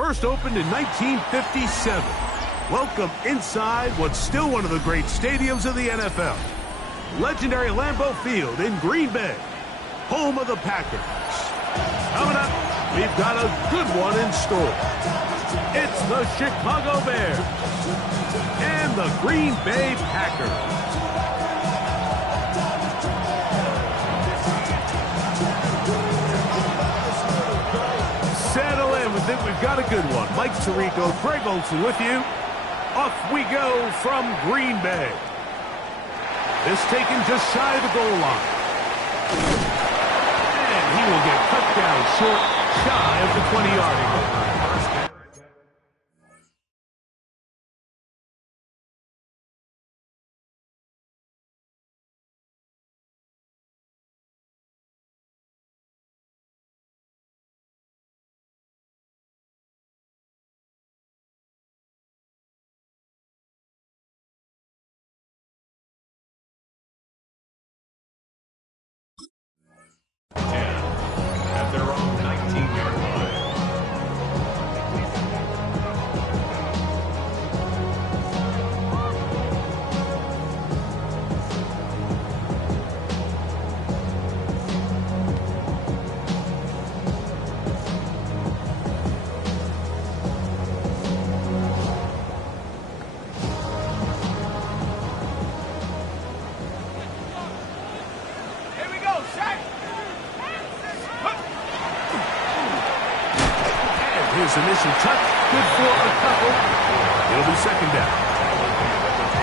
First opened in 1957. Welcome inside what's still one of the great stadiums of the NFL. Legendary Lambeau Field in Green Bay, home of the Packers. Coming up, we've got a good one in store. It's the Chicago Bears and the Green Bay Packers. Settle in. We think we've got a good one. Mike Tirico, Greg Olsen with you. Off we go from Green Bay. This taken just shy of the goal line. And he will get cut down short, shy of the 20-yard line. At their own 19-yard line. His initial touch, good for a couple. It'll be second down.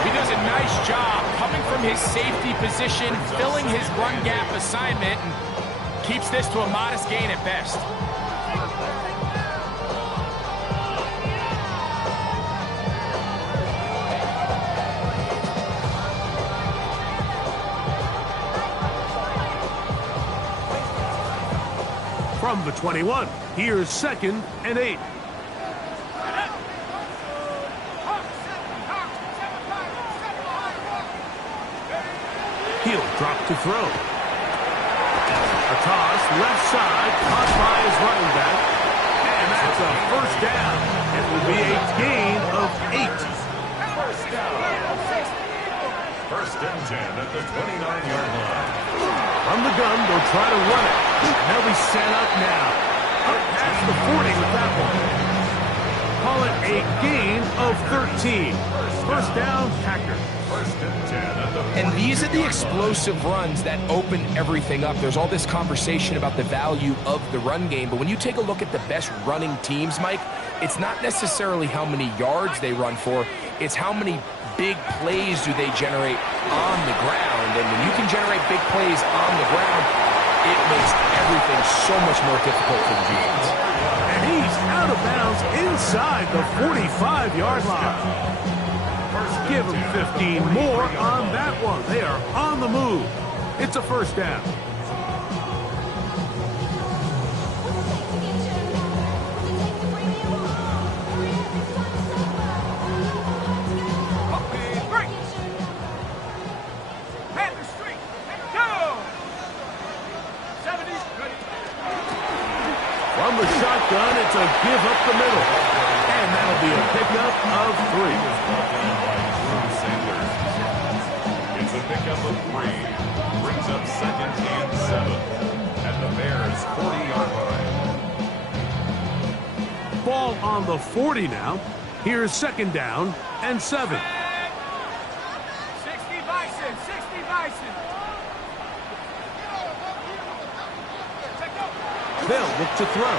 He does a nice job coming from his safety position, filling his run gap assignment, and keeps this to a modest gain at best. From the 21, here's 2nd and 8. He'll drop to throw. A toss, left side, caught by his running back. And that's a first down. It will be a gain of 8. First and 10 at the 29-yard line. From the gun, they'll try to run it. They'll be set up now. Up past the 40 with that one. Call it a gain of 13. First down, Packers. First and 10 at the... And these are the explosive runs that open everything up. There's all this conversation about the value of the run game, but when you take a look at the best running teams, Mike, it's not necessarily how many yards they run for, it's how many big plays do they generate on the ground. And when you can generate big plays on the ground, it makes everything so much more difficult for the defense. And he's out of bounds inside the 45-yard line. Give him 15 more on that one. They are on the move. It's a first down. From the shotgun, it's a give up the middle. And that'll be a pickup of 3. It's a pickup of 3. Brings up 2nd and 7 at the Bears' 40-yard line. Ball on the 40 now. Here's 2nd down and 7. 60 Bison, 60 Bison. They'll look to throw.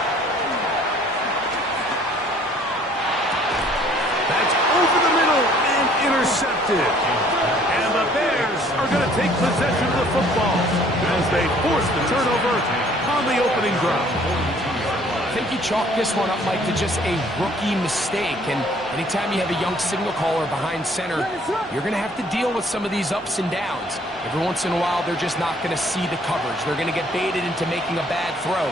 That's over the middle and intercepted. And the Bears are going to take possession of the football as they force the turnover on the opening drive. I think you chalk this one up, Mike, to just a rookie mistake. And anytime you have a young signal caller behind center, you're going to have to deal with some of these ups and downs. Every once in a while, they're just not going to see the coverage. They're going to get baited into making a bad throw.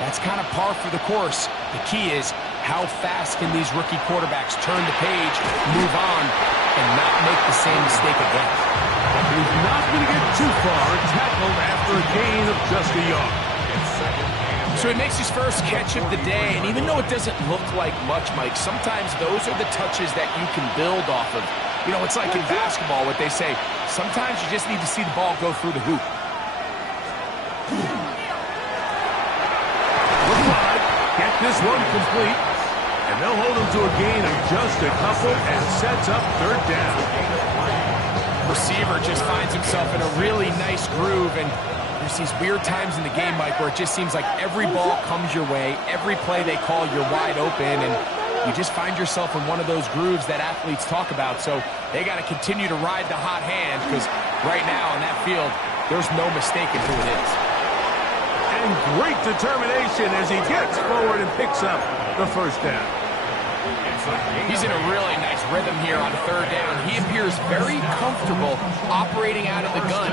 That's kind of par for the course. The key is how fast can these rookie quarterbacks turn the page, move on, and not make the same mistake again. He's not going to get too far, tackled after a gain of just a yard. So he makes his first catch of the day, and even though it doesn't look like much, Mike, sometimes those are the touches that you can build off of. You know, it's like in basketball, what they say, sometimes you just need to see the ball go through the hoop. Get this one complete, and they'll hold him to a gain of just a couple and sets up third down. Receiver just finds himself in a really nice groove, and there's these weird times in the game, Mike, where it just seems like every ball comes your way, every play they call, you're wide open, and you just find yourself in one of those grooves that athletes talk about. So they got to continue to ride the hot hand, because right now on that field, there's no mistaking who it is. And great determination as he gets forward and picks up the first down. He's in a really nice rhythm here on third down. He appears very comfortable operating out of the gun.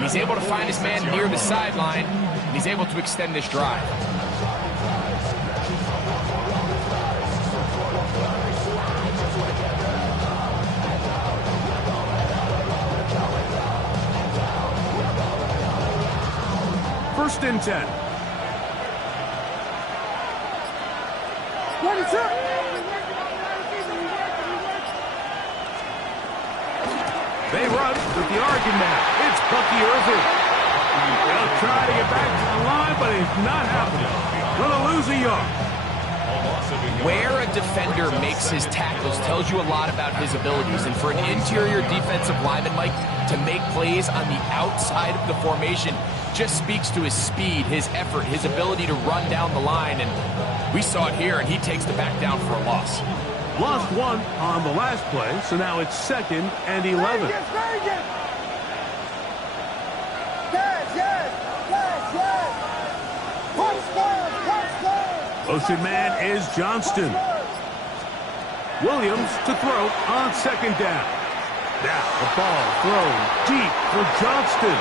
He's able to find his man near the sideline, and he's able to extend this drive. First and 10. What is up? They run with the Oregon man. It's Bucky Irving. They'll try to get back to the line, but it's not happening. Gonna lose a yard. Where a defender makes his tackles tells you a lot about his abilities. And for an interior defensive lineman, Mike, to make plays on the outside of the formation just speaks to his speed, his effort, his ability to run down the line. And we saw it here, and he takes the back down for a loss. Lost one on the last play, so now it's 2nd and 11. Motion man is Johnston. Williams to throw on 2nd down. Now the ball thrown deep for Johnston.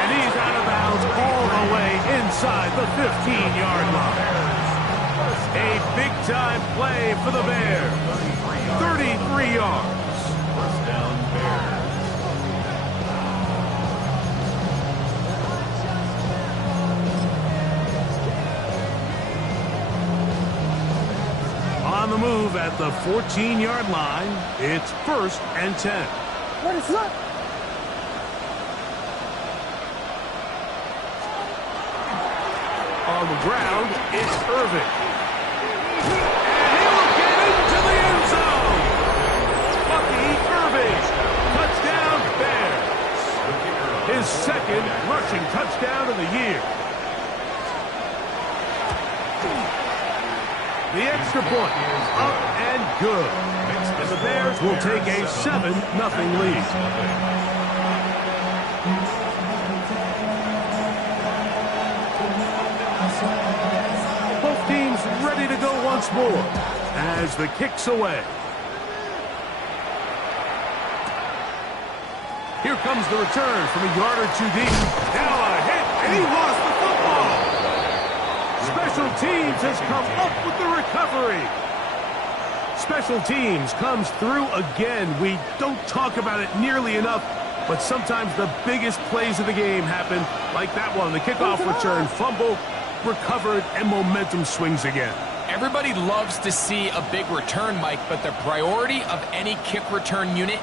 And he's out of bounds all the way inside the 15-yard line. A big-time play for the Bears. 33 yards. First down, Bears. On the move at the 14-yard line, it's 1st and 10. What is up? On the ground, it's Irving. And he'll get into the end zone. Bucky Irving. Touchdown, Bears. His 2nd rushing touchdown of the year. The extra point is up and good. And the Bears will take a 7-0 lead. Both teams ready to go once more as the kick's away. Here comes the return from a yard or two deep. Now a hit, and he lost the football. Special teams has come up with the recovery. Special teams comes through again. We don't talk about it nearly enough, but sometimes the biggest plays of the game happen like that one. The kickoff return, fumble, recovered, and momentum swings again. Everybody loves to see a big return, Mike, but the priority of any kick return unit,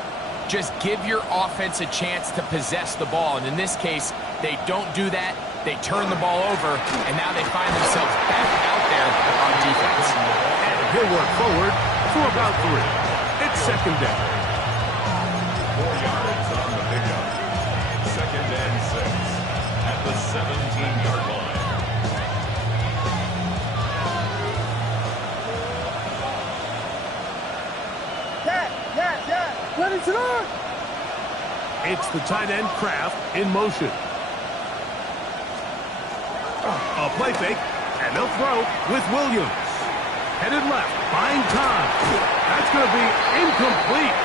just give your offense a chance to possess the ball. And in this case, they don't do that. They turn the ball over, and now they find themselves back out there on defense. And he'll work forward for about 3. It's 2nd down. 4 yards on the pickup. 2nd and 6 at the 17-yard line. What is it on? It's the tight end Kraft in motion. A play fake, and they'll throw with Williams. Headed left, buying time. That's going to be incomplete.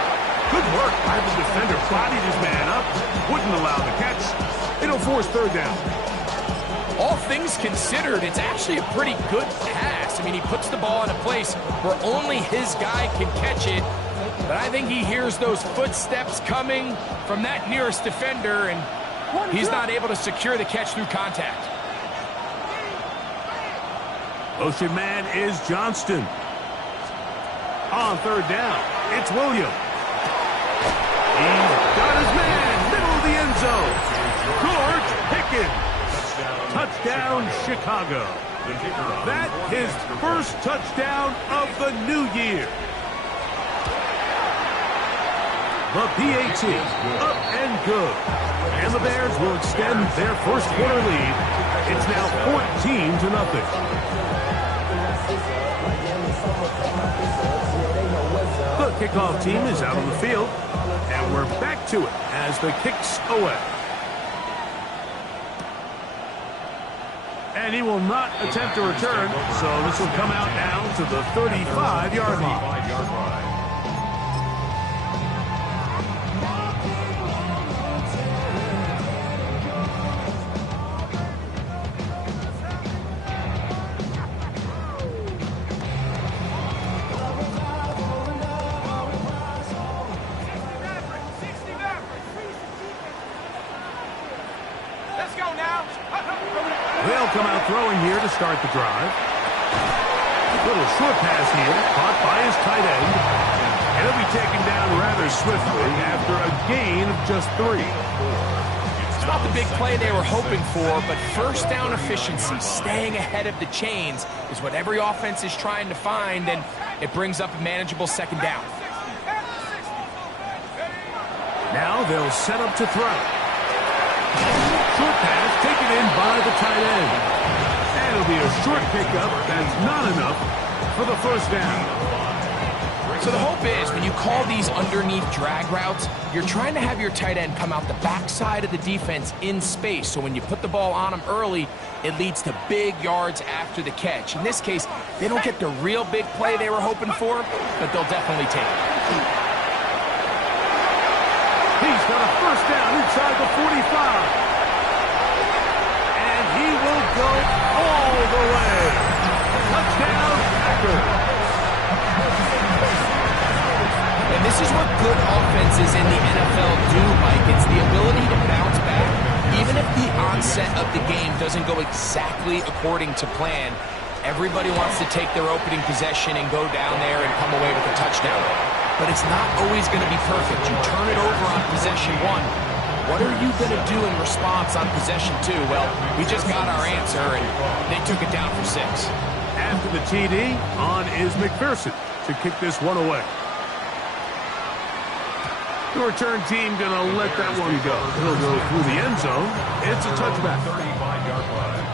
Good work by the defender. Bodied his man up. Wouldn't allow the catch. It'll force 3rd down. All things considered, it's actually a pretty good pass. I mean, he puts the ball in a place where only his guy can catch it. But I think he hears those footsteps coming from that nearest defender, and he's not able to secure the catch through contact. Motion man is Johnston. On third down, it's Williams. He's got his man, middle of the end zone. George Pickens. Touchdown, Chicago. That his first touchdown of the new year. The PAT, up and good. And the Bears will extend their first quarter lead. It's now 14-0. The kickoff team is out on the field, and we're back to it as the kick's away. And he will not attempt to return, so this will come out now to the 35-yard line. They'll come out throwing here to start the drive. Little short pass here, caught by his tight end. And he'll be taken down rather swiftly after a gain of just 3. It's not the big play they were hoping for, but first down efficiency, staying ahead of the chains, is what every offense is trying to find, and it brings up a manageable second down. Now they'll set up to throw. Short pass taken in by the tight end. And it'll be a short pickup that's not enough for the first down. So the hope is when you call these underneath drag routes, you're trying to have your tight end come out the backside of the defense in space. So when you put the ball on him early, it leads to big yards after the catch. In this case, they don't get the real big play they were hoping for, but they'll definitely take it. He's got a first down inside the 45. And he will go all the way. Touchdown, Packers. And this is what good offenses in the NFL do, Mike. It's the ability to bounce back. Even if the onset of the game doesn't go exactly according to plan, everybody wants to take their opening possession and go down there and come away with a touchdown. But it's not always going to be perfect. You turn it over on possession 1. What are you going to do in response on possession 2? Well, we just got our answer, and they took it down for 6. After the TD, on is McPherson to kick this one away. The return team going to let that one go. He'll go through the end zone. It's a touchback. 35-yard line.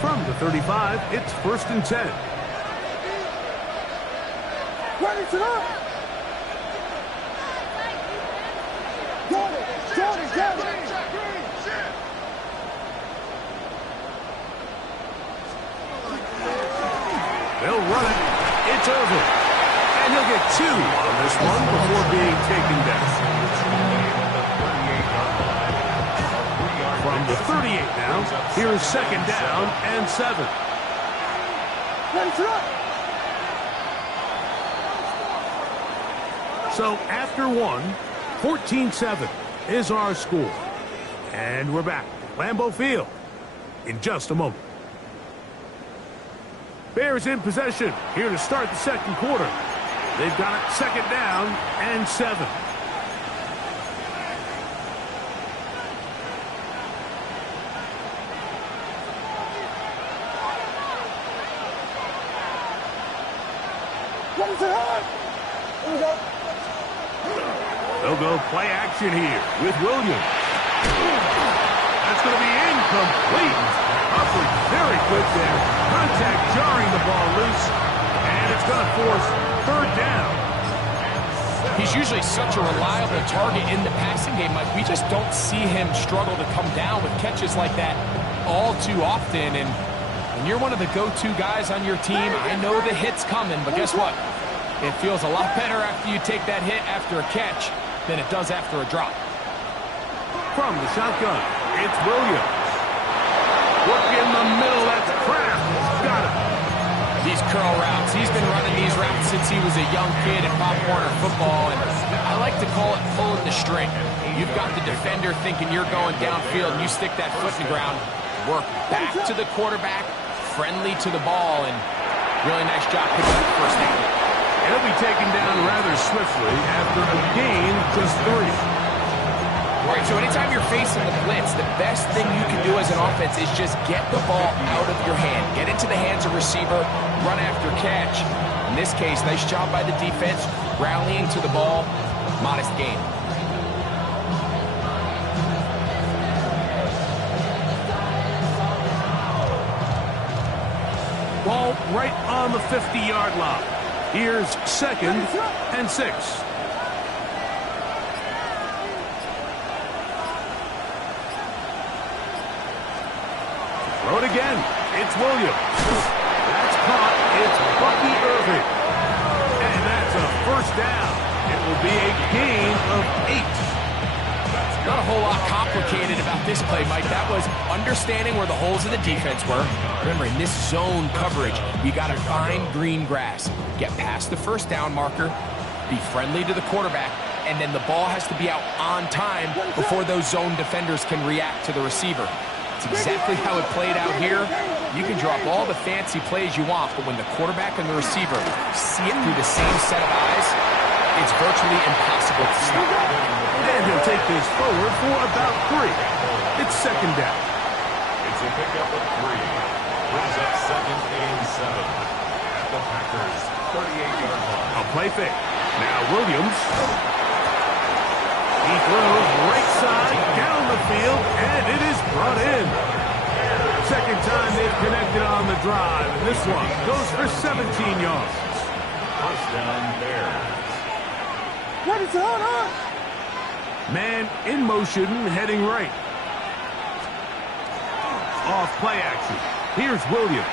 From the 35, it's 1st and 10. Ready to go. Jordan. They'll run it. It's over. And he'll get 2 on this one before being taken down. From the 38 now, here's 2nd down and 7. Ready to go. So after 1, 14-7 is our score. And we're back at Lambeau Field in just a moment. Bears in possession here to start the second quarter. They've got it 2nd down and 7. Ready to go. Here we go. They'll go play action here with Williams. That's going to be incomplete. Humphrey very quick there. Contact jarring the ball loose. And it's going to force 3rd down. He's usually such a reliable target in the passing game, Mike. We just don't see him struggle to come down with catches like that all too often. And when you're one of the go-to guys on your team, I know the hit's coming, but guess what? It feels a lot better after you take that hit after a catch than it does after a drop. From the shotgun, it's Williams. Look in the middle, that's Kraft. Got it. He's curl routes. He's been running these routes since he was a young kid in Pop Warner football, and I like to call it pulling the string. You've got the defender thinking you're going downfield, and you stick that foot in the ground, work back to the quarterback, friendly to the ball, and really nice job picking up the first down. He'll be taken down rather swiftly after a gain just 3. All right, so anytime you're facing the blitz, the best thing you can do as an offense is just get the ball out of your hand. Get into the hands of receiver, run after catch. In this case, nice job by the defense, rallying to the ball, modest gain. Ball right on the 50-yard line. Here's 2nd and 6. Throw it again. It's Williams. That's caught. It's Bucky Irving. And that's a first down. It will be a gain of 8. Not a whole lot complicated about this play, Mike. That was understanding where the holes of the defense were. Remember, in this zone coverage, you got to find green grass. Get past the first down marker, be friendly to the quarterback, and then the ball has to be out on time before those zone defenders can react to the receiver. It's exactly how it played out here. You can drop all the fancy plays you want, but when the quarterback and the receiver see it through the same set of eyes, it's virtually impossible to stop. And he'll take this forward for about 3. It's 2nd down. It's a pickup of 3. Brings up 2nd and 7 at the Packers' 38-yard line. A play fake. Now Williams. He throws right side down the field, and it is brought in. Second time they've connected on the drive, and this one goes for 17 yards. Touchdown Bears. Ready to hold on. Man in motion, heading right. Off play action. Here's Williams.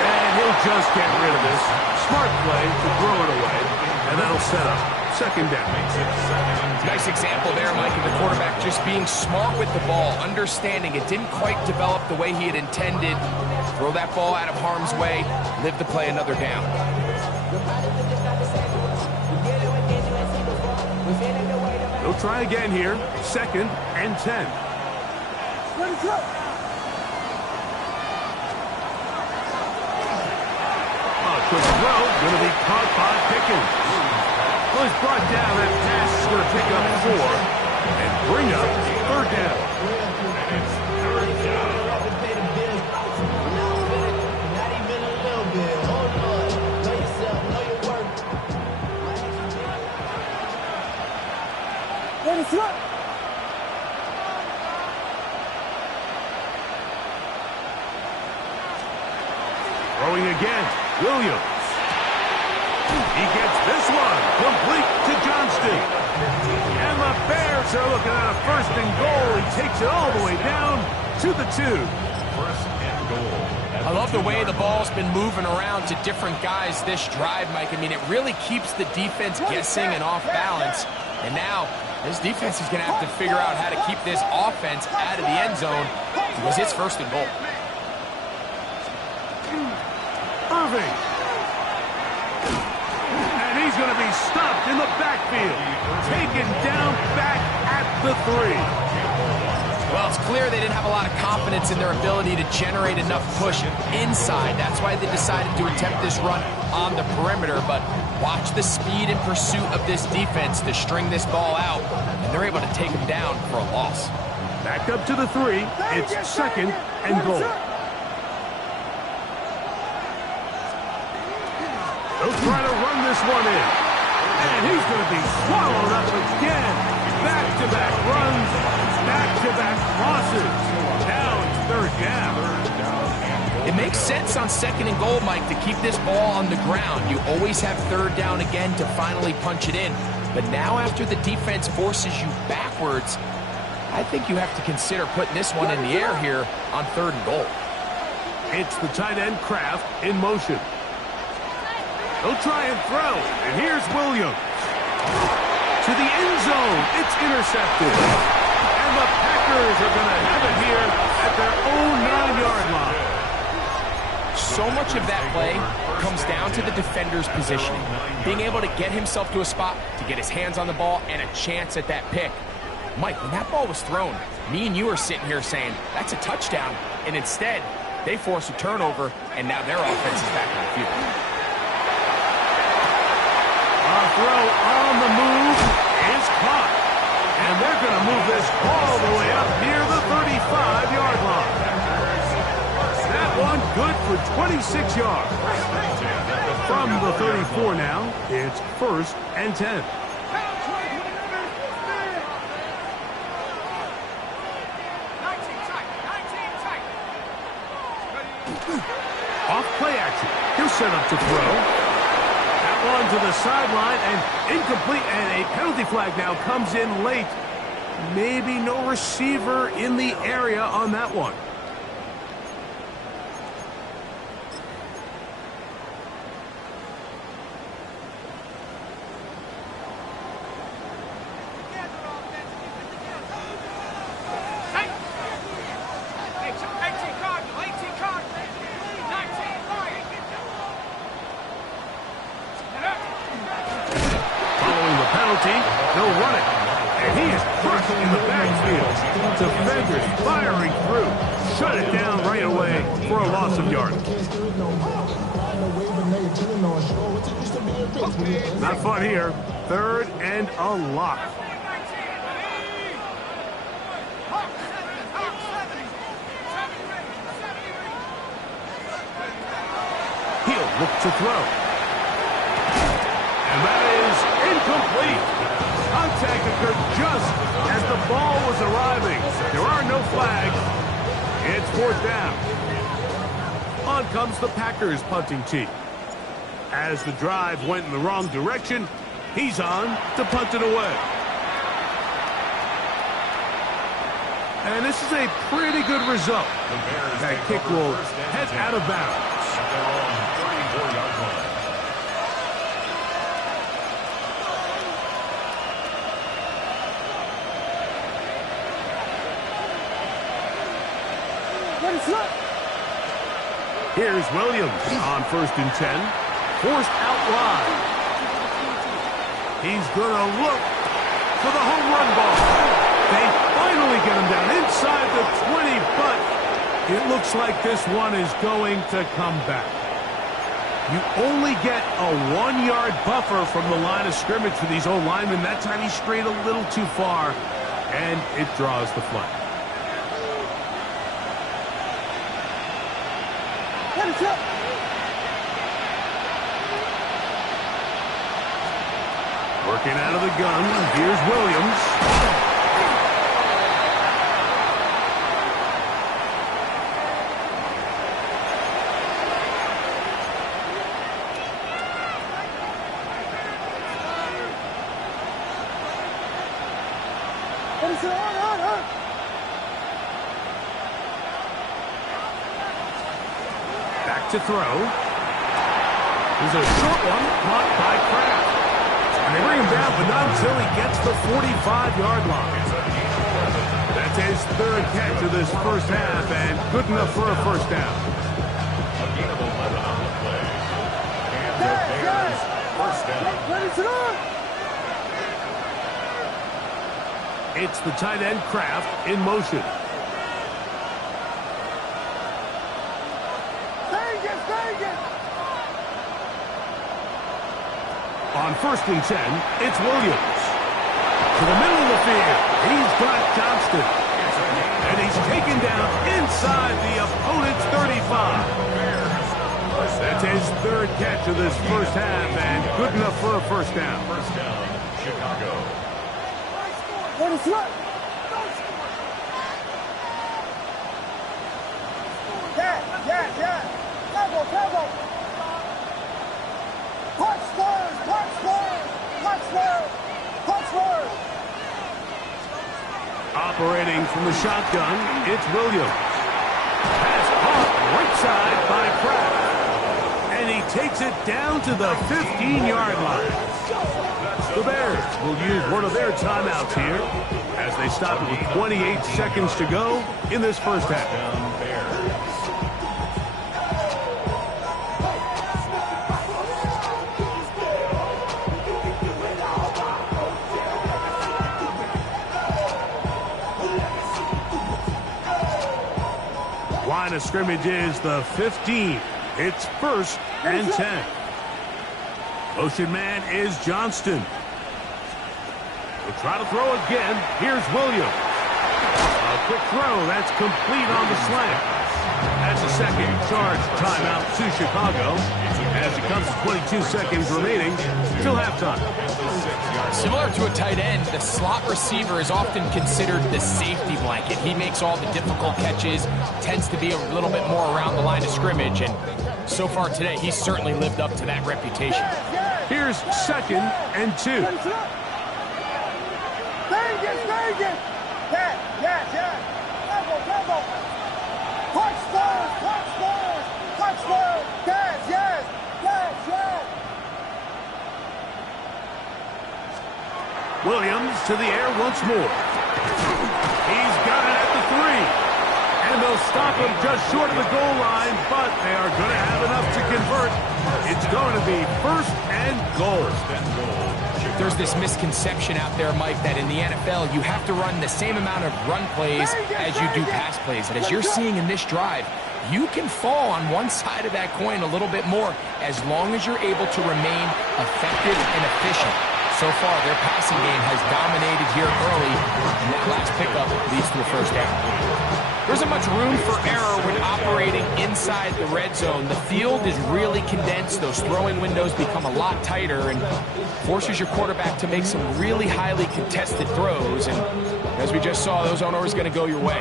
And he'll just get rid of this. Smart play to throw it away, and that'll set up 2nd down. Nice example there, Mike, of the quarterback just being smart with the ball, understanding it didn't quite develop the way he had intended. Throw that ball out of harm's way, live to play another down. They'll try again here. 2nd and 10. Ready to go. Quick throw, going to be caught by Pickens. Well, he's brought down. That pass is going to pick up 4 and bring up 3rd down. And it's 3rd down. Ready to go. Throwing again. Williams. He gets this one complete to Johnston. And the Bears are looking at a 1st and goal. He takes it all the way down to the 2. 1st and goal. I love the way the ball's been moving around to different guys this drive, Mike. I mean, it really keeps the defense guessing and off balance. And now, this defense is going to have to figure out how to keep this offense out of the end zone because it's 1st and goal. Irving. And he's going to be stopped in the backfield. Taken down back at the 3. Well, it's clear they didn't have a lot of confidence in their ability to generate enough push inside. That's why they decided to attempt this run on the perimeter. But watch the speed and pursuit of this defense to string this ball out, and they're able to take them down for a loss. Back up to the 3. It's 2nd and goal. They'll try to run this one in. And he's going to be swallowed up again. Back-to-back runs, back-to-back losses. Now it's 3rd down. It makes sense on 2nd and goal, Mike, to keep this ball on the ground. You always have 3rd down again to finally punch it in. But now after the defense forces you backwards, I think you have to consider putting this one in the air here on 3rd and goal. It's the tight end Kraft in motion. He'll try and throw, and here's Williams. To the end zone, it's intercepted. And the Packers are going to have it here at their own 9-yard line. so much of that play comes down to the defender's positioning. Being able to get himself to a spot, to get his hands on the ball, and a chance at that pick. Mike, when that ball was thrown, me and you are sitting here saying, that's a touchdown. And instead, they force a turnover, and now their offense is back on the field. A throw on the move is caught. And they're going to move this all the way up near the 35-yard line. That one good for 26 yards. From the 34 now, it's 1st and 10. Off play action. He'll set up to throw. That one to the sideline and incomplete, and a penalty flag now comes in late. Maybe no receiver in the area on that one. They'll run it, and he is crushed in the backfield. Defenders firing through. Shut it down right away for a loss of yardage. Not fun here. 3rd and a lot. He'll look to throw. And that is incomplete. Contact occurred just as the ball was arriving. There are no flags. It's 4th down. On comes the Packers punting team. As the drive went in the wrong direction, he's on to punt it away. And this is a pretty good result. That kick will head out of bounds. At their own 34-yard line. Here's Williams on 1st and 10. Forced out wide. He's going to look for the home run ball. They finally get him down inside the 20, but it looks like this one is going to come back. You only get a 1-yard buffer from the line of scrimmage for these old linemen. That time he strayed a little too far, and it draws the flag. Working out of the gun, here's Williams. Back to throw. There's a short one caught by Kraft. And they bring him down, but not until he gets the 45-yard line. That's his 3rd catch of this first half, and good enough for a 1st down. A gain of 11 on the play. And the Bears, 1st down. It's the tight end Kraft in motion. On 1st and 10, it's Williams. To the middle of the field, he's got Johnston. And he's taken down inside the opponent's 35. That's his 3rd catch of this first half, and good enough for a 1st down. 1st down, Chicago. Operating from the shotgun, it's Williams. Pass caught right side by Kraft. And he takes it down to the 15-yard line. The Bears will use one of their timeouts here as they stop it with 28 seconds to go in this first half. line of scrimmage is the 15. It's 1st and 10. Motion man is Johnston. He'll try to throw again. Here's Williams. A quick throw. That's complete on the slant. That's a second charge timeout to Chicago. As it comes to 22 seconds remaining till halftime. Similar to a tight end, the slot receiver is often considered the safety blanket. He makes all the difficult catches, tends to be a little bit more around the line of scrimmage, and so far today, he's certainly lived up to that reputation. Here's 2nd and 2. Yes. Combo. Touchdown. Yes. Williams to the air once more. He's got it at the 3. And they'll stop him just short of the goal line, but they are going to have enough to convert. It's going to be 1st and goal. There's this misconception out there, Mike, that in the NFL, you have to run the same amount of run plays as you do pass plays. And as you're seeing in this drive, you can fall on one side of that coin a little bit more as long as you're able to remain effective and efficient. So far, their passing game has dominated here early, and that last pickup leads to a 1st down. There isn't much room for error when operating inside the red zone. The field is really condensed. Those throwing windows become a lot tighter and forces your quarterback to make some really highly contested throws. And as we just saw, those aren't always going to go your way.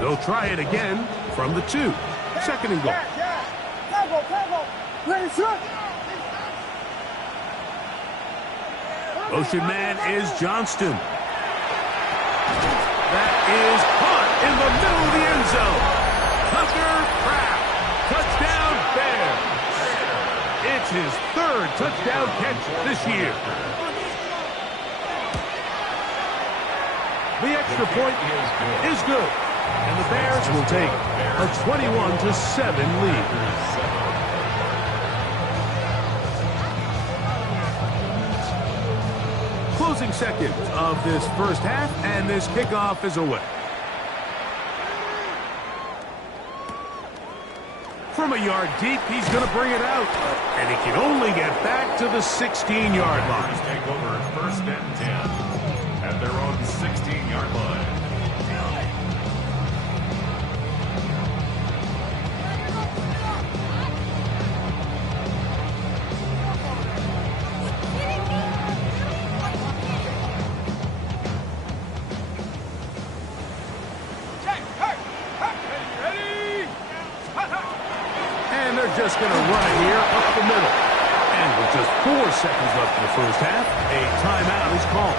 They'll try it again from the 2. 2nd and goal. Combo. Ready, shoot. Motion man is Johnston. That is caught in the middle of the end zone. Tucker Kraft. Touchdown Bears. It's his 3rd touchdown catch this year. The extra point is good. And the Bears will take a 21-7 lead. Closing seconds of this 1st half, and this kickoff is away. From a yard deep, he's going to bring it out. And he can only get back to the 16-yard line. Take over 1st and 10 at their own 16-yard line. Just going to run it here up the middle. And with just 4 seconds left in the 1st half, a timeout is called.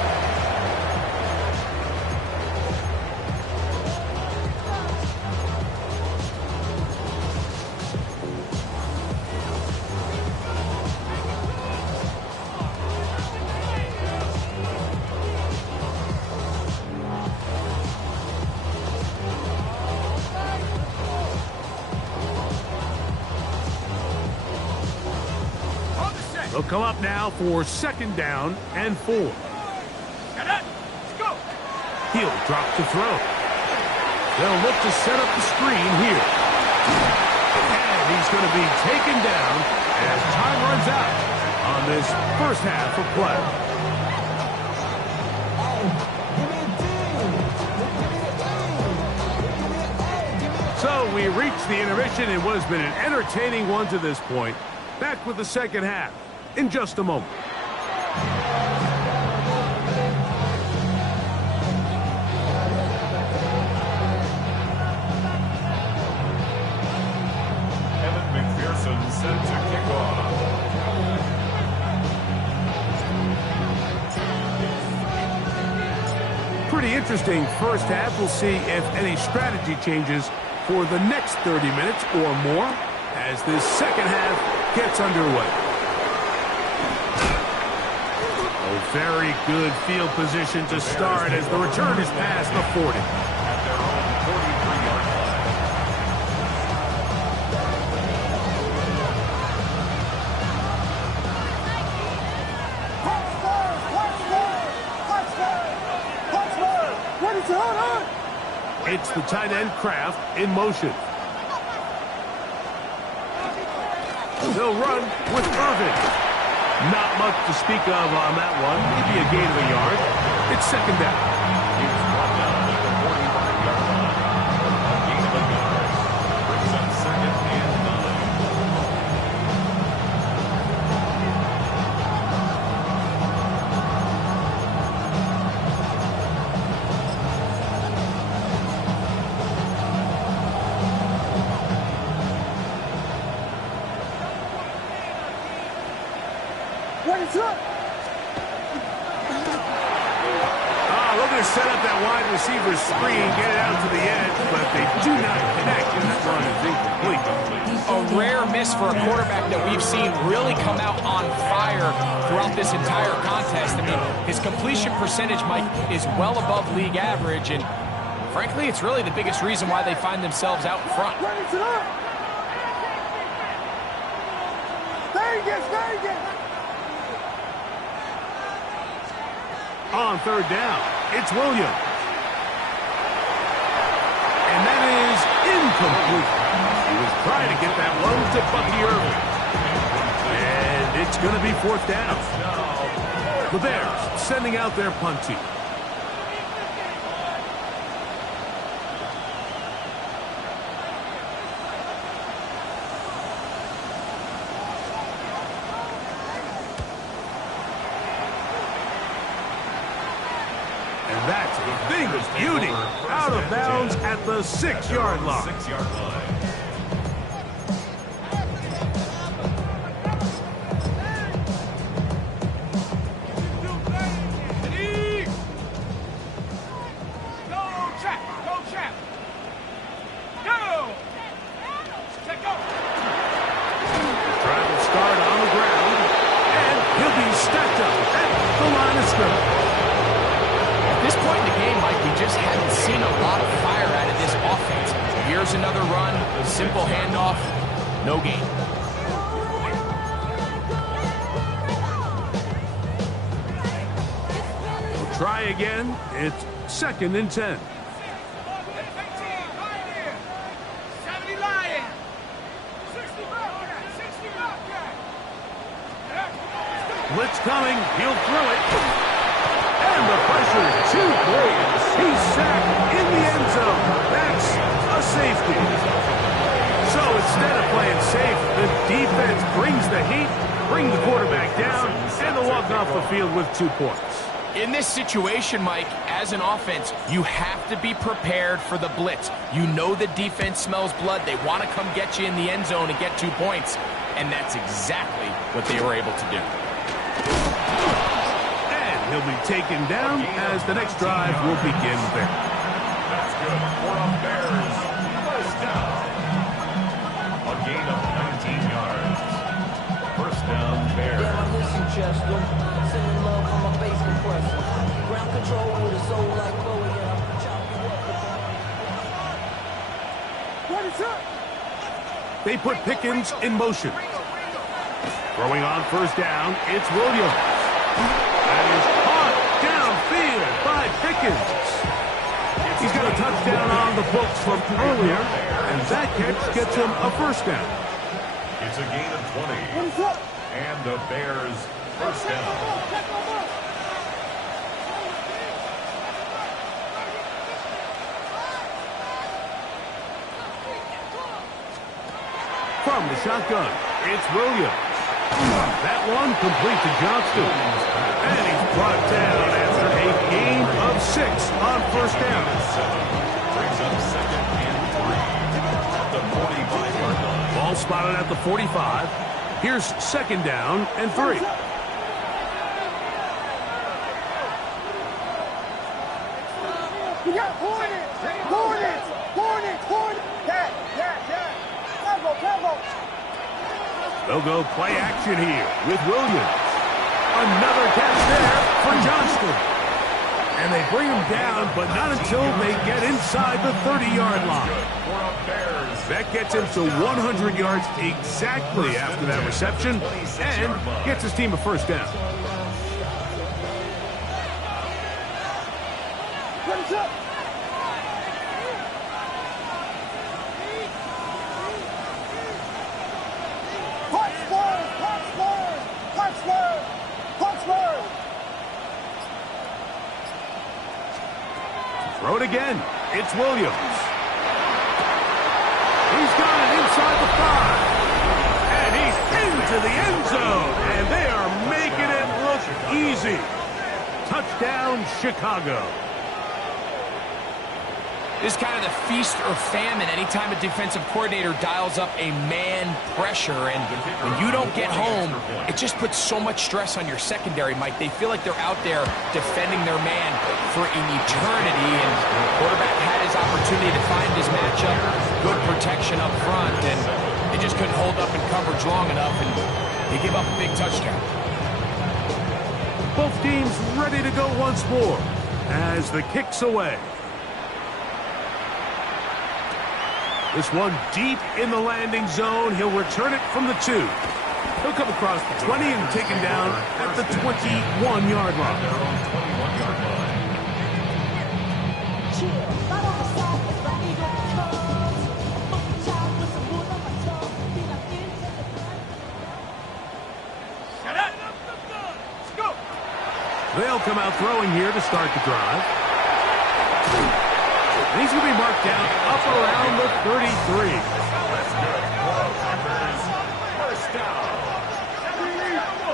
They'll come up now for 2nd down and 4. Let's go. He'll drop to throw. They'll look to set up the screen here. And he's going to be taken down as time runs out on this 1st half of play. So we reached the intermission in what has been an entertaining one to this point. Back with the 2nd half in just a moment. Evan McPherson set to kick off. Pretty interesting 1st half. We'll see if any strategy changes for the next 30 minutes or more as this 2nd half gets underway. A very good field position to start as the return is past the 40. At their own 43-yard line. Touchdown. Ready, It's the tight end Kraft in motion. They'll run with Irvin. Not much to speak of on that one. Maybe a gain of a yard. It's second down. He was brought down at the 45-yard line. A gain of a yard. Brings up second and 9. Looking to set up that wide receiver screen, get it out to the edge, but they do not connect, and that run is incomplete. A rare miss for a quarterback that we've seen really come out on fire throughout this entire contest. I mean, his completion percentage, Mike, is well above league average, and frankly, it's really the biggest reason why they find themselves out in front. On third down, it's Williams. And that is incomplete. He was trying to get that one to Bucky Irving. And it's going to be fourth down. The Bears sending out their punt team. And that's a thing of beauty. Out of bounds at the 6-yard line. 6-yard line. Drive start on the ground. And he'll be stacked up at the line of scrimmage. At this point in the game, Mike, we just haven't seen a lot of fire out of this offense. Here's another run, simple handoff, no gain. We'll try again. It's second and 10. Blitz coming. He'll throw it. And the pressure is too great. He's sacked in the end zone. That's a safety. So instead of playing safe, the defense brings the heat, bring the quarterback down, and they'll walk off the field with 2 points. In this situation, Mike, as an offense, you have to be prepared for the blitz. You know the defense smells blood. They want to come get you in the end zone and get 2 points. And that's exactly what they were able to do. And he'll be taken down as the next drive will begin there. That's good for the Bears. First down. A gain of 19 yards. First down, Bears. Yeah, I listen, Chester. Sending love from my bass compressor. Ground control with a soul like Bowie, and I'll chop you up. They put Pickens in motion. Throwing on first down, it's Williams. That is caught downfield by Pickens. He's got a touchdown on the books from earlier, and that catch gets him a first down. It's a gain of 20. And the Bears first down. From the shotgun, it's Williams. That one complete to Johnston. And he's brought down after a gain of 6 on first down. Brings up second and 3 at the 45-yard line. Ball spotted at the 45. Here's second down and 3. You got Hornets! Hornets! Hornets! Hornets! Yeah. Combo. They'll go play action here with Williams. Another catch there for Johnston. And they bring him down, but not until they get inside the 30-yard line. That gets him to 100 yards exactly after that reception and gets his team a first down. Throw it again. It's Williams. He's got it inside the 5. And he's into the end zone. And they are making it look easy. Touchdown, Chicago. This is kind of the feast or famine anytime a defensive coordinator dials up a man pressure. And when you don't get home, it just puts so much stress on your secondary, Mike. They feel like they're out there defending their man for an eternity. And the quarterback had his opportunity to find his matchup. Good protection up front. And they just couldn't hold up in coverage long enough. And they give up a big touchdown. Both teams ready to go once more as the kick's away. This one deep in the landing zone. He'll return it from the 2. He'll come across the 20 and take him down at the 21-yard line. They'll come out throwing here to start the drive. And he's going to be marked down up around the 33. That's good. First down.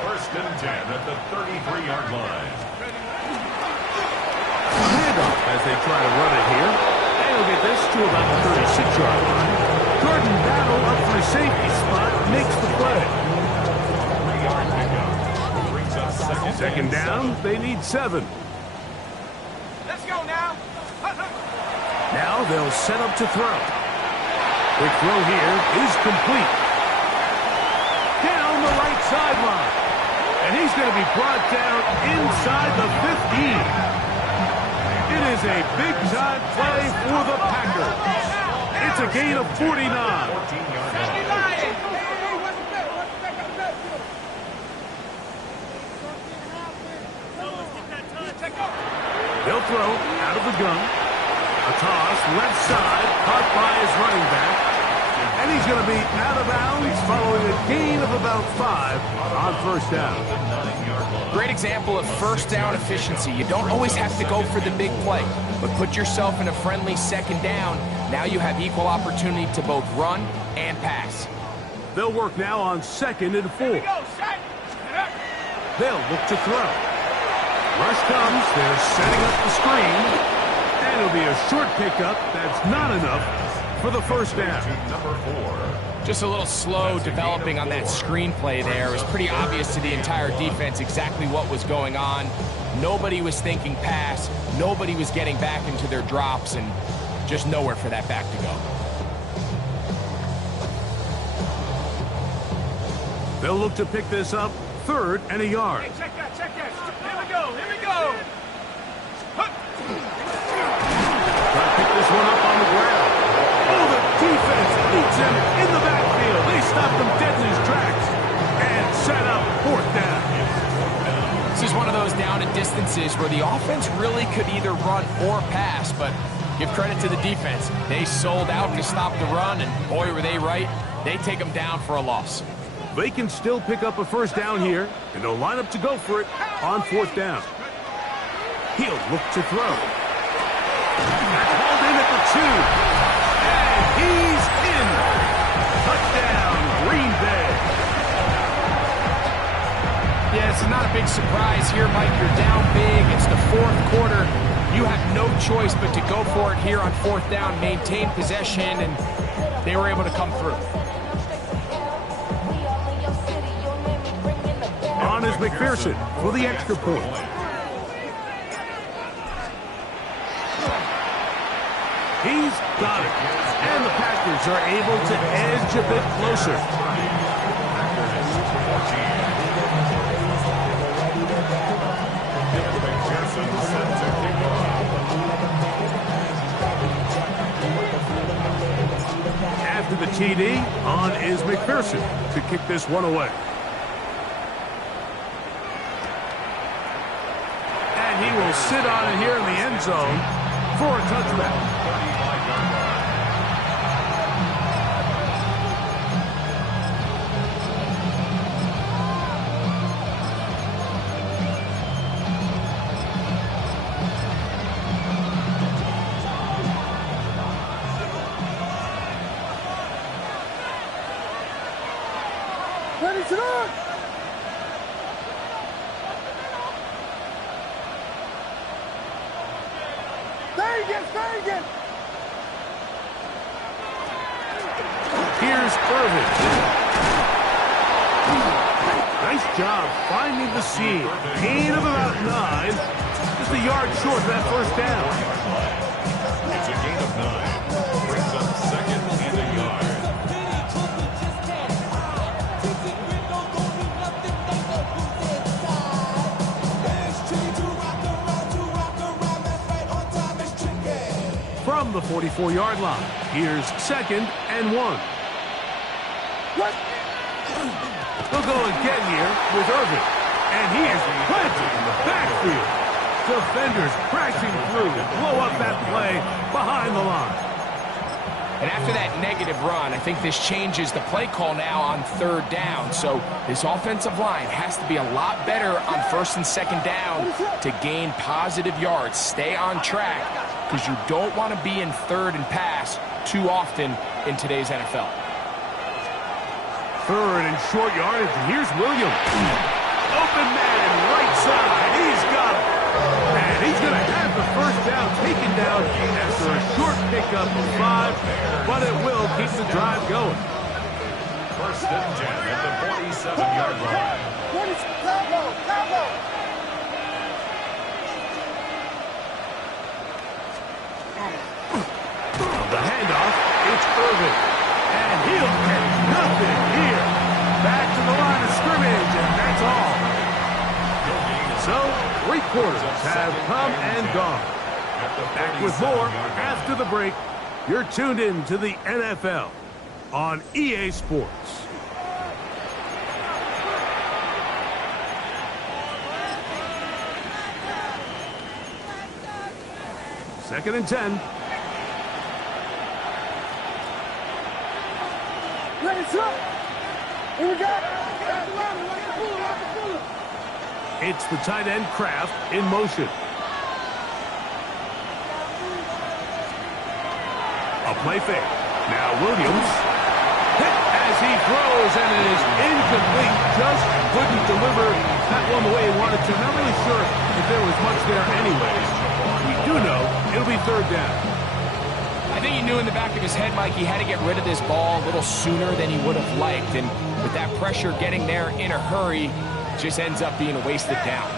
First and 10 at the 33-yard line. Handoff as they try to run it here. And he'll get this to about the 36-yard line. Jordan Battle up for a safety spot, makes the play. 3-yard pickup. Brings up Second down, they need 7. Let's go now. Now they'll set up to throw. Quick throw here is complete. Down the right sideline. And he's going to be brought down inside the 15. It is a big-time play for the Packers. It's a gain of 49. 14-yard line. They'll throw out of the gun. A toss, left side, caught by his running back. And he's going to be out of bounds following a gain of about 5 on first down. Great example of first down efficiency. You don't always have to go for the big play, but put yourself in a friendly second down. Now you have equal opportunity to both run and pass. They'll work now on 2nd and 4. They'll look to throw. Rush comes. They're setting up the screen. And it'll be a short pickup. That's not enough for the first down. Number 4. Just a little slow developing on that screenplay there. It was pretty obvious to the entire defense exactly what was going on. Nobody was thinking pass. Nobody was getting back into their drops, and just nowhere for that back to go. They'll look to pick this up 3rd and a yard. Hey, check that. Here we go. Pick this one up on the ground. Oh, the defense beats him in the backfield. They stop him dead in his tracks and set up 4th down. This is one of those down and distances where the offense really could either run or pass, but give credit to the defense. They sold out to stop the run, and boy, were they right. They take them down for a loss. They can still pick up a first down here, and they'll line up to go for it on 4th down. He'll look to throw. Called in at the 2. And he's in. Touchdown, Green Bay. Yeah, it's not a big surprise here, Mike. You're down big. It's the 4th quarter. You have no choice but to go for it here on 4th down, maintain possession, and they were able to come through. On is McPherson for the extra point. He's got it. And the Packers are able to edge a bit closer. After the TD, on is McPherson to kick this one away. And he will sit on it here in the end zone for a touchback. Here's Irvin. Nice job finding the seam. Gain of about 9. Just a yard short of that first down. It's a gain of 9. Brings up second and a yard. From the 44-yard line, here's second and 1. They'll go again here with Irvin. And he is planted in the backfield. Defenders crashing through to blow up that play behind the line. And after that negative run, I think this changes the play call now on third down. So this offensive line has to be a lot better on first and second down to gain positive yards. Stay on track because you don't want to be in third and pass too often in today's NFL. Third and short yardage, and here's Williams. Open man, right side, he's got it. And he's going to have the first down taken down after a short pickup of 5, but it will keep the drive going. First and 10 at the 47-yard line. The handoff, it's Irvin. And he'll get nothing here. Back to the line of scrimmage, and that's all. So, 3 quarters have come and gone. Back with more after the break. You're tuned in to the NFL on EA Sports. Second and 10. Here we go. It's the tight end Kraft in motion. A play fake. Now Williams. Hit as he throws, and it is incomplete. Just couldn't deliver that one the way he wanted to. Not really sure if there was much there anyways. We do know it'll be third down. I think he knew in the back of his head, Mike, he had to get rid of this ball a little sooner than he would have liked. And with that pressure getting there in a hurry, just ends up being a wasted down.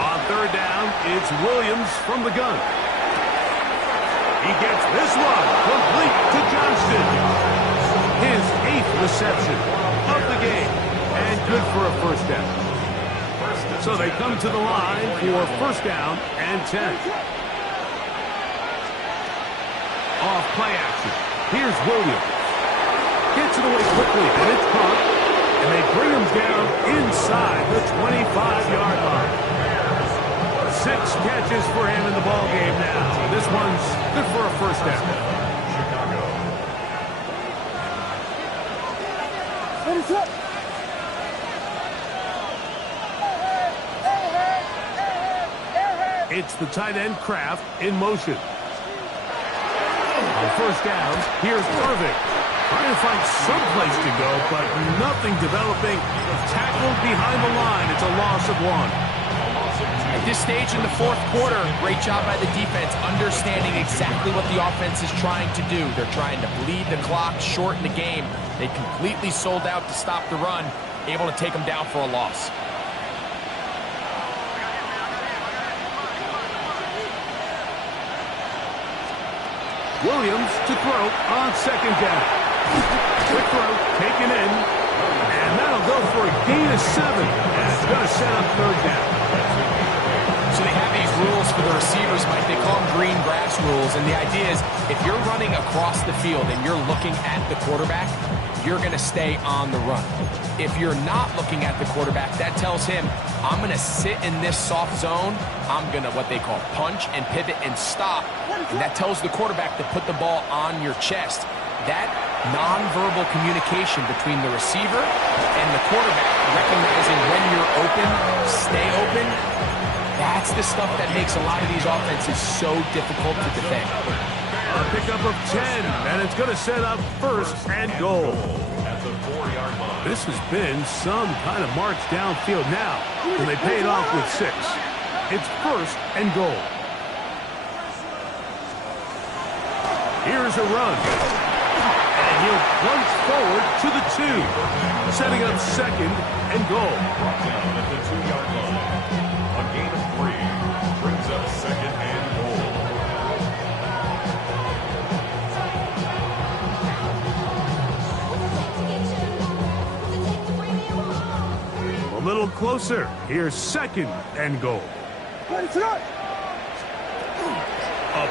On third down, it's Williams from the gun. He gets this one complete to Johnston. His 8th reception of the game, and good for a first down. So they come to the line for first down and 10. Off play action. Here's Williams. Gets it away quickly, and it's caught. And they bring him down inside the 25-yard line. 6 catches for him in the ballgame now. This one's good for a first down. It's the tight end Kraft in motion. On first down, here's Irvin. Trying to find some place to go, but nothing developing. Tackled behind the line. It's a loss of 1. At this stage in the fourth quarter, great job by the defense, understanding exactly what the offense is trying to do. They're trying to bleed the clock, shorten the game. They completely sold out to stop the run, able to take them down for a loss. Williams to throw on second down. Quick throw, taken in, and that'll go for a gain of 7. And it's going to set up third down. So they have these rules for the receivers, Mike. They call them green grass rules, and the idea is if you're running across the field and you're looking at the quarterback, you're going to stay on the run. If you're not looking at the quarterback, that tells him, I'm going to sit in this soft zone. I'm going to what they call punch and pivot and stop. And that tells the quarterback to put the ball on your chest. That nonverbal communication between the receiver and the quarterback, recognizing when you're open, stay open, that's the stuff that makes a lot of these offenses so difficult to defend. A pickup of 10, and it's going to set up first and goal. At the 4-yard line. This has been some kind of march downfield now, and they paid off with 6. It's first and goal. Here's a run. And he'll plunge forward to the 2, setting up second and goal. Brought down at the 2-yard line. A gain of 3 brings up second and goal. A little closer. Here's second and goal. A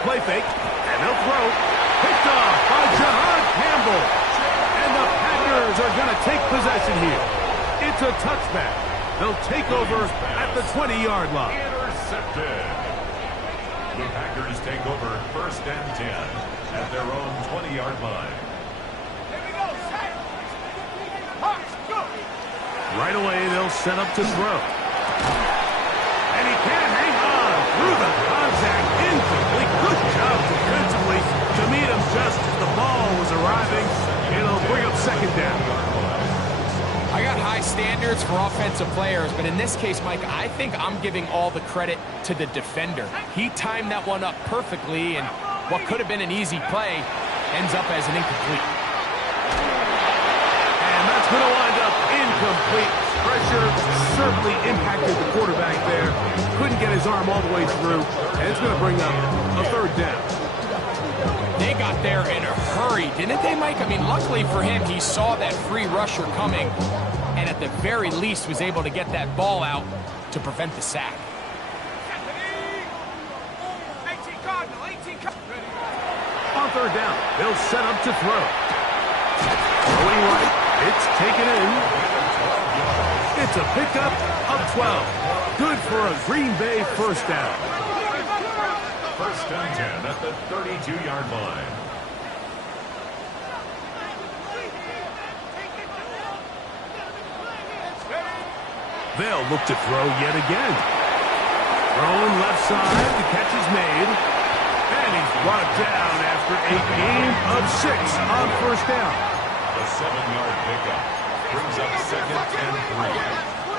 play fake, and they'll throw. Picked off by Jahan Campbell. And the Packers are going to take possession here. It's a touchback. They'll take over at the 20-yard line. Intercepted. The Packers take over first and 10 at their own 20-yard line. Here we go, set. March, go. Right away, they'll set up to throw. And he can't hang on through the contact. Incomplete. Good job defensively to meet him just as the ball was arriving. It'll bring up second down. I got high standards for offensive players, but in this case, Mike, I think I'm giving all the credit to the defender. He timed that one up perfectly, and what could have been an easy play ends up as an incomplete. And that's going to wind up incomplete. Pressure certainly impacted the quarterback there. Couldn't get his arm all the way through, and it's going to bring up a third down. They got there in a hurry, didn't they, Mike? I mean, luckily for him, he saw that free rusher coming, and at the very least was able to get that ball out to prevent the sack. 18 Cardinal, 18 Cardinal. On third down, they'll set up to throw. Throwing right, it's taken in. It's a pickup of 12. Good for a Green Bay first down. First and 10 at the 32-yard line. They'll look to throw yet again. Throwing left side, the catch is made. And he's brought down after a gain of 6 on first down. The 7-yard pickup brings up second and 3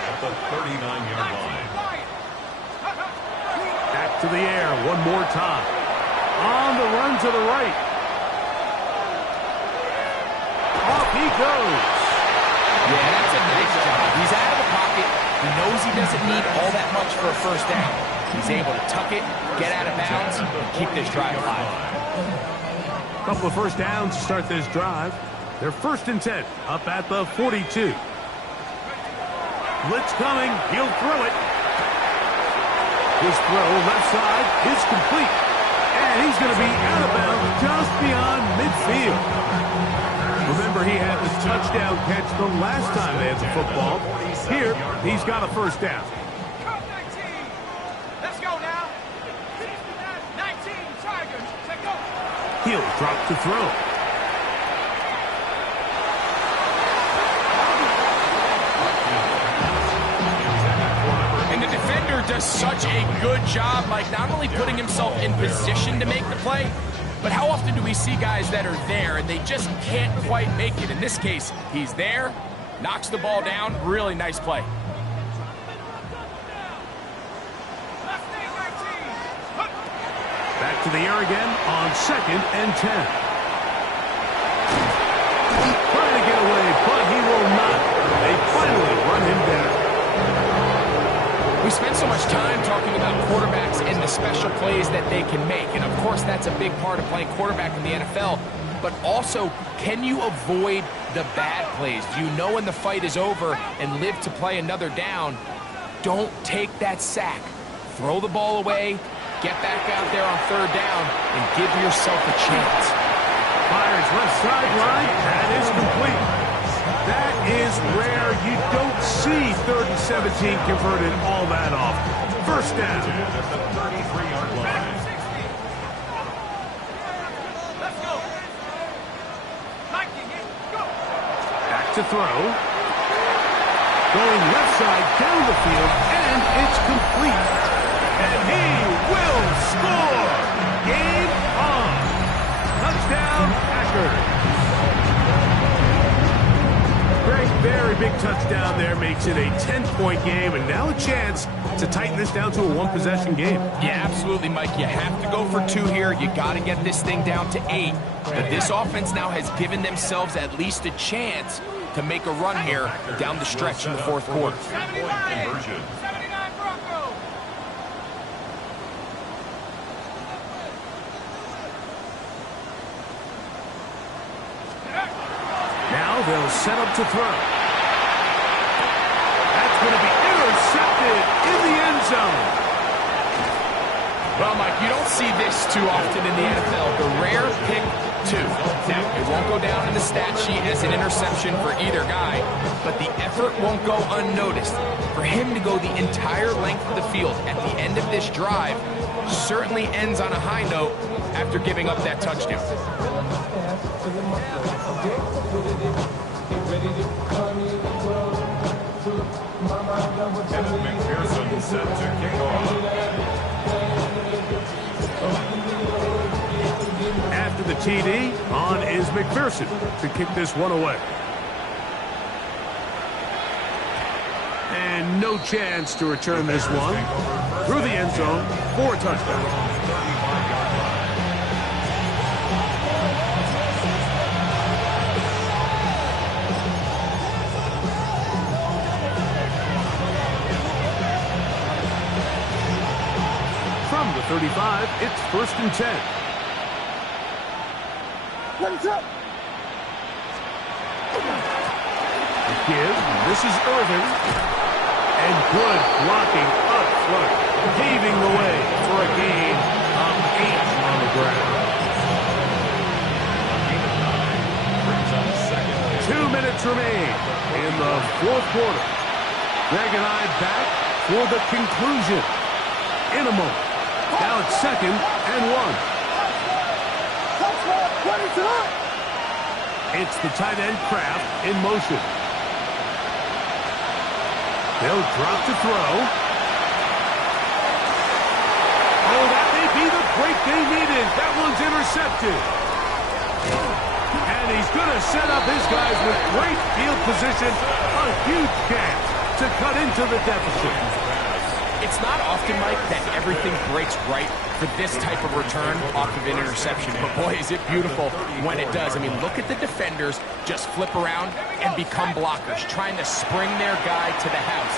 at the 39-yard line. Back to the air one more time. On the run to the right. Off he goes. Yeah, that's a nice job. He's out of the pocket. He knows he doesn't need all that much for a first down. He's able to tuck it, get out of bounds, and keep this drive alive. A couple of first downs to start this drive. They're first and 10 up at the 42. Blitz coming. He'll throw it. His throw left side is complete. And he's going to be out of bounds just beyond midfield. Remember, he had the touchdown catch the last time they had the football. Here, he's got a first down. Cut 19. Let's go now. 19 Tigers. Take go. He'll drop to throw. And the defender does such a good job, like not only putting himself in position to make the play, but how often do we see guys that are there and they just can't quite make it? In this case, he's there, knocks the ball down, really nice play. Back to the air again on second and 10. Trying to get away, but he will not. They finally run him down. We spend so much time talking about quarterbacks and the special plays that they can make. And, of course, that's a big part of playing quarterback in the NFL. But also, can you avoid the bad plays? Do you know when the fight is over and live to play another down? Don't take that sack. Throw the ball away, get back out there on third down, and give yourself a chance. Fires left sideline. That is complete. That is rare. You don't see 3rd and 17 converted all that often. First down. At the 33-yard line. Let's go. Lightning it. Go. Back to throw. Going left side down the field, and it's complete. And he will score. Game on. Touchdown. Very big touchdown there, makes it a 10-point game, and now a chance to tighten this down to a one-possession game. Yeah, absolutely, Mike. You have to go for 2 here. You got to get this thing down to 8. But this offense now has given themselves at least a chance to make a run here down the stretch in the fourth quarter. 79 Broncos. Now they'll set up to throw. That's going to be intercepted in the end zone. Well, Mike, you don't see this too often in the NFL. The rare pick 2. Now, it won't go down in the stat sheet as an interception for either guy, but the effort won't go unnoticed. For him to go the entire length of the field at the end of this drive certainly ends on a high note after giving up that touchdown. Kevin McPherson set to kick off. After the TD, on is McPherson to kick this one away. And no chance to return this one through the end zone for a touchdown. From the 35, it's 1st and 10. Give. This is Irvin. And good blocking up front, paving the way for a gain of 8 on the ground. 2 minutes remain in the fourth quarter. Greg and I back for the conclusion in a moment. Now it's 2nd and 1. It's the tight end Kraft in motion. They'll drop to throw. Oh, that may be the break they needed. That one's intercepted. And he's going to set up his guys with great field position. A huge chance to cut into the deficit. It's not often, Mike, that everything breaks right for this type of return off of an interception. But boy, is it beautiful when it does. I mean, look at the defenders just flip around and become blockers, trying to spring their guy to the house.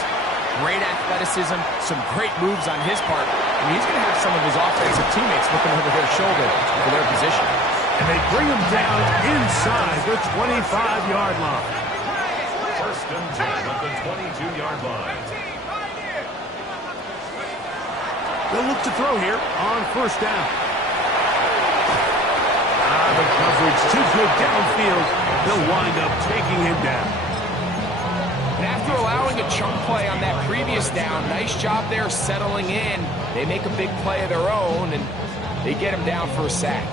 Great athleticism, some great moves on his part. I mean, he's going to have some of his offensive teammates looking over their shoulder for their position. And they bring him down inside the 25-yard line. 1st and 10 at the 22-yard line. They'll look to throw here on 1st down. The coverage too good downfield. They'll wind up taking him down. And after allowing a chunk play on that previous down, nice job there settling in. They make a big play of their own, and they get him down for a sack.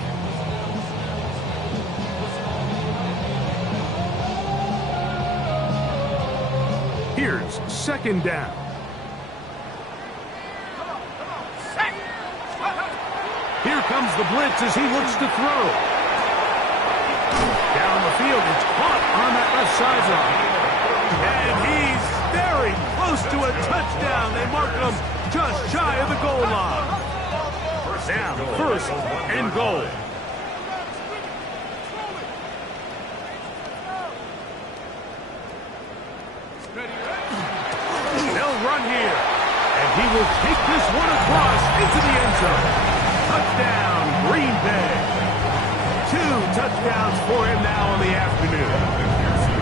Here's 2nd down. Here comes the blitz as he looks to throw. Down the field, it's caught on that left sideline. And he's very close to a touchdown. They mark him just shy of the goal line. Now, 1st and goal. They'll run here. And he will take this one across into the end zone. Touchdown, Green Bay. 2 touchdowns for him now in the afternoon.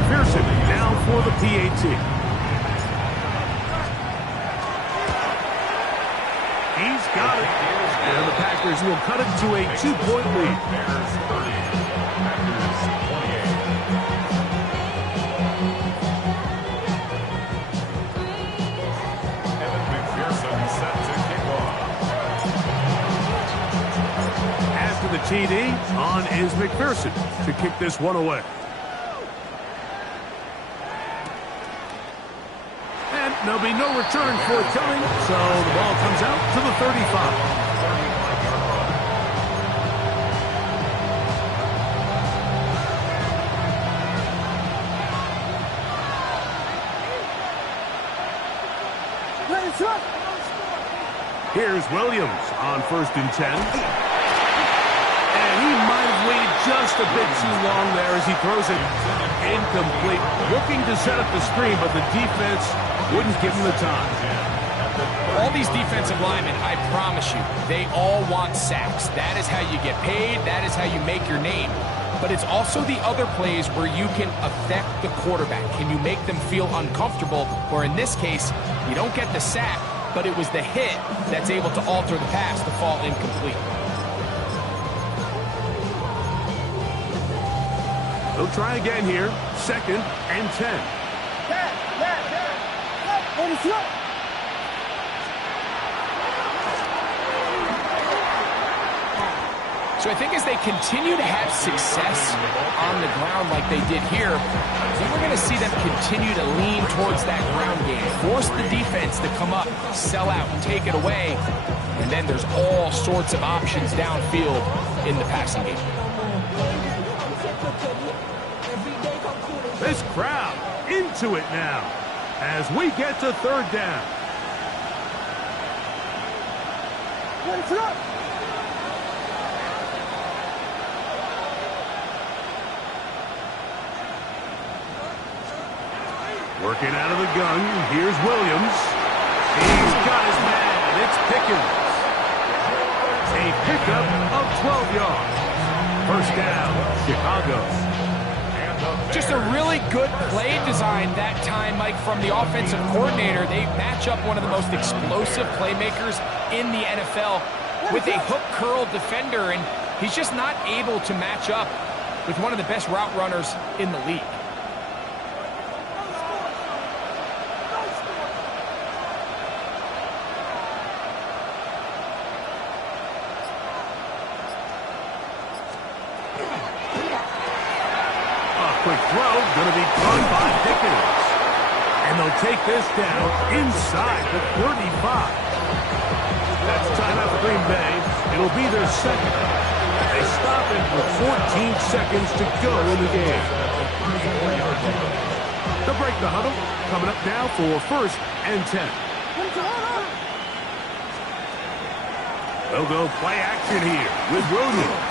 Pearson down for the PAT. He's got it. And the Packers will cut it to a 2-point lead. Bears 30, Packers 28. Kevin McPherson set to kick off. After the TD, on is McPherson to kick this one away. And there'll be no return forthcoming, so the ball comes out to the 35. Here's Williams on 1st and 10. And he might have waited just a bit too long there as he throws it incomplete. Looking to set up the screen, but the defense wouldn't give him the time. All these defensive linemen, I promise you, they all want sacks. That is how you get paid. That is how you make your name. But it's also the other plays where you can affect the quarterback. Can you make them feel uncomfortable? Or in this case, you don't get the sack, but it was the hit that's able to alter the pass to fall incomplete. They'll try again here. 2nd and 10. So I think as they continue to have success on the ground like they did here, then we're going to see them continue to lean towards that ground game, force the defense to come up, sell out, and take it away, and then there's all sorts of options downfield in the passing game. This crowd into it now as we get to 3rd down. Working out of the gun, here's Williams. He's got his man, it's Pickens. A pickup of 12 yards. 1st down, Chicago. Just a really good play design that time, Mike, from the offensive coordinator. They match up one of the most explosive playmakers in the NFL with a hook curl defender, and he's just not able to match up with one of the best route runners in the league. Quick throw, going to be caught by Pickens. And they'll take this down inside the 35. That's timeout for Green Bay. It'll be their 2nd. They stop it with 14 seconds to go in the game. They'll break the huddle. Coming up now for 1st and 10. They'll go play action here with Williams.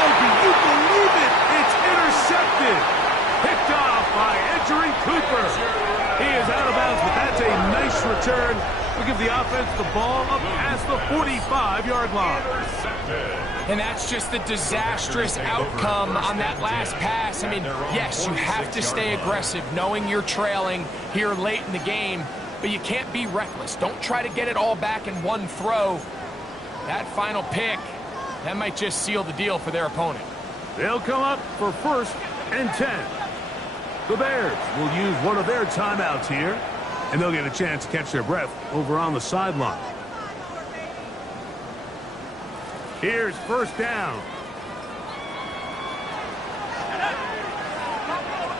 Oh, do you believe it? It's intercepted. Picked off by Edgerrin Cooper. He is out of bounds, but that's a nice return. We give the offense the ball up past the 45-yard line. And that's just a disastrous outcome on that last pass. I mean, yes, you have to stay aggressive knowing you're trailing here late in the game, but you can't be reckless. Don't try to get it all back in one throw. That final pick, that might just seal the deal for their opponent. They'll come up for 1st and 10. The Bears will use one of their timeouts here, and they'll get a chance to catch their breath over on the sideline. Here's 1st down.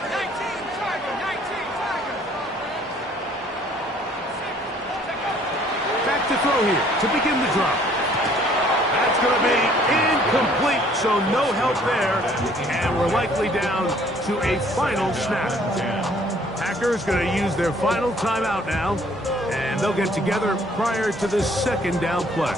19, Tiger. Back to throw here to begin the drive. That's going to be incomplete, so no help there, and we're likely down to a final snap. Packers going to use their final timeout now, and they'll get together prior to the 2nd down play.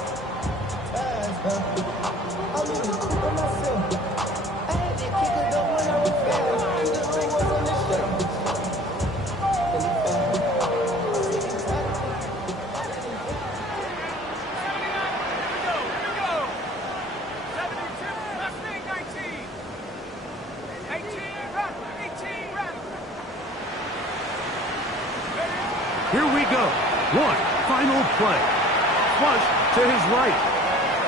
Here we go. One final play. Flush to his right.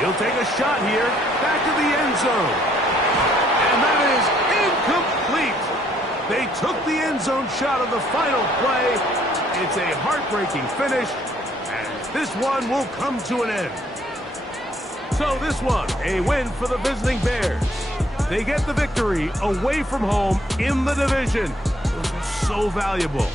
He'll take a shot here. Back to the end zone. And that is incomplete. They took the end zone shot of the final play. It's a heartbreaking finish. And this one will come to an end. So this one, a win for the visiting Bears. They get the victory away from home in the division. Those are so valuable.